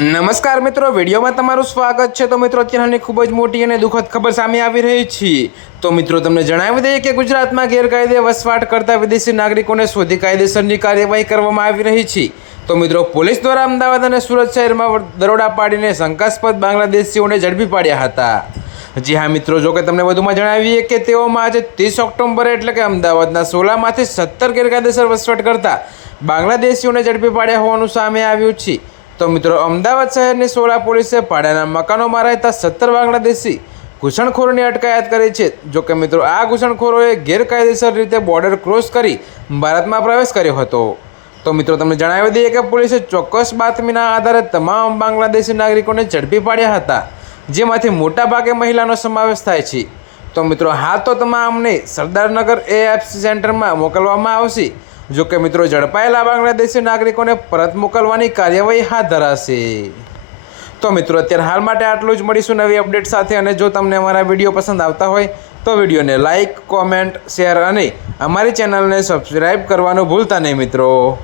નમસ્કાર મિત્રો, વિડીયોમાં તમારું સ્વાગત છે। તો મિત્રો, અત્યારની ખૂબ જ મોટી અને દુઃખદ ખબર સામે આવી રહી છે। તો મિત્રો, તમને જણાવી દઈએ કે ગુજરાતમાં ગેરકાયદે વસવાટ કરતા વિદેશી નાગરિકોને શોધી કાયદેસરની કાર્યવાહી કરવામાં આવી રહી છે। તો મિત્રો, પોલીસ દ્વારા અમદાવાદ અને સુરત શહેરમાં દરોડા પાડીને શંકાસ્પદ બાંગ્લાદેશીઓને ઝડપી પાડ્યા હતા। જી હા મિત્રો, જો કે તમને વધુમાં જણાવીએ કે તેઓમાં આજે 30 ઓક્ટોબરે એટલે કે અમદાવાદના 16માંથી 17 ગેરકાયદેસર વસવાટ કરતા બાંગ્લાદેશીઓને ઝડપી પાડ્યા હોવાનું સામે આવ્યું છે। તો મિત્રો, અમદાવાદ શહેરની 16 પોલીસે ભાડાના મકાનોમાં રહેતા 17 બાંગ્લાદેશી ઘૂસણખોરોની અટકાયત કરી છે। જો કે મિત્રો, આ ઘૂસણખોરોએ ગેરકાયદેસર રીતે બોર્ડર ક્રોસ કરી ભારતમાં પ્રવેશ કર્યો હતો। તો મિત્રો, તમને જણાવી દઈએ કે પોલીસે ચોક્કસ બાતમીના આધારે તમામ બાંગ્લાદેશી નાગરિકોને ઝડપી પાડ્યા હતા, જેમાંથી મોટાભાગે મહિલાનો સમાવેશ થાય છે। તો મિત્રો, હાલ તો તમામને સરદારનગર એએફસી સેન્ટરમાં મોકલવામાં આવશે। જો કે મિત્રો, ઝડપાયેલા બાંગ્લાદેશી નાગરિકોને પરત મોકલવાની કાર્યવાહી હાથ ધરાશે। તો મિત્રો, અત્યારે હાલ માટે આટલું જ। મળીશું નવી અપડેટ સાથે। અને જો તમને અમારા વિડીયો પસંદ આવતા હોય તો વિડીયોને લાઇક, કોમેન્ટ, શેર અને અમારી ચેનલને સબસ્ક્રાઈબ કરવાનું ભૂલતા નહીં મિત્રો।